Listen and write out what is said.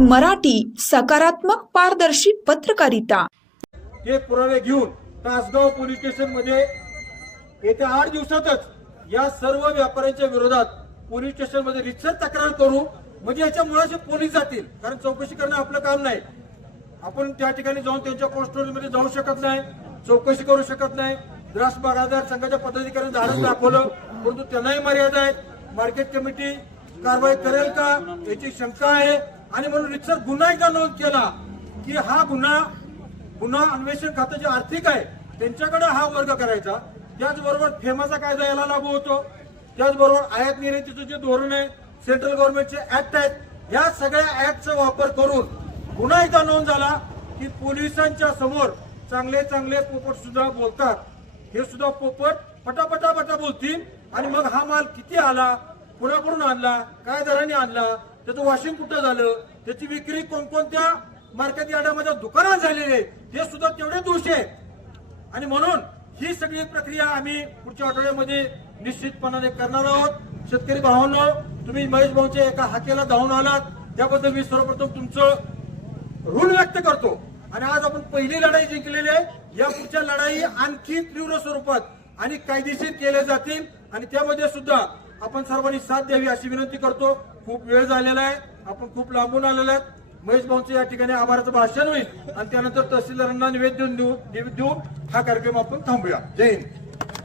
मराठी, सकारात्मक पारदर्शी पत्रकारिता। हे पुरावे घेऊन तासगाव पोलीस स्टेशन मध्ये येत्या 8 दिवसातच या सर्व व्यापाऱ्यांच्या विरोधात पोलीस स्टेशन मध्ये रितसर तक्रार करू, म्हणजे याच्या मुळाशी पोलीस जातील। कारण चौकशी करणं आपलं काम नाही, आपण त्या ठिकाणी जाऊन त्यांच्या पोस्टमध्ये जाऊ शकत नाही, चौकशी करू शकत नाही। द्रास बागायतदार संघाच्या पदाधिकाऱ्यांनी धाडस दाखवलं, परंतु त्यांनाही मर्यादा आहेत। मार्केट कमिटी कारवाई करेल का याची शंका आहे, आणि म्हणून रितसर गुन्हा एकदा नोंद केला की हा गुन्हा अन्वेषण खातं जे आर्थिक आहे त्यांच्याकडे हा वर्ग करायचा। त्याचबरोबर फेमाचा कायदा याला लागू होतो, त्याचबरोबर आयात निर्यातीचं जे धोरण आहे, सेंट्रल गव्हर्नमेंटचे ऍक्ट आहेत, या सगळ्या ऍक्टचा वापर करून गुन्हा एकदा नोंद झाला की पोलिसांच्या समोर चांगले चांगले पोपट सुद्धा बोलतात। हे सुद्धा पोपट पटापटा बोलतील, आणि मग हा माल किती आला, कुणाकडून आणला, काय दराने आणला, त्याचं वॉशिंग कुठं झालं, त्याची विक्री कोणकोणत्या मार्केट यार्डामध्ये दुकानात झालेली आहे, हे सुद्धा तेवढे दोष आहेत। आणि म्हणून ही सगळी प्रक्रिया आम्ही पुढच्या आठवड्यामध्ये निश्चितपणाने करणार आहोत। शेतकरी भावांनो, तुम्ही महेश भाऊंच्या एका हाकेला धावून आलात, त्याबद्दल मी सर्वप्रथम तुमचं ऋण व्यक्त करतो। आणि आज आपण पहिली लढाई जिंकलेली आहे, या पुढच्या लढाई आणखी तीव्र स्वरूपात आणि कायदेशीर केल्या जातील, आणि त्यामध्ये सुद्धा आपण सर्वांनी साथ द्यावी अशी विनंती करतो। खूप वेळ झालेला आहे, आपण खूप लांबून आलेला आहे। महेश भाऊंचं या ठिकाणी आभाराचं भाषण होईल, आणि त्यानंतर तहसीलदारांना निवेदन देऊन हा कार्यक्रम आपण थांबूया। जय हिंद।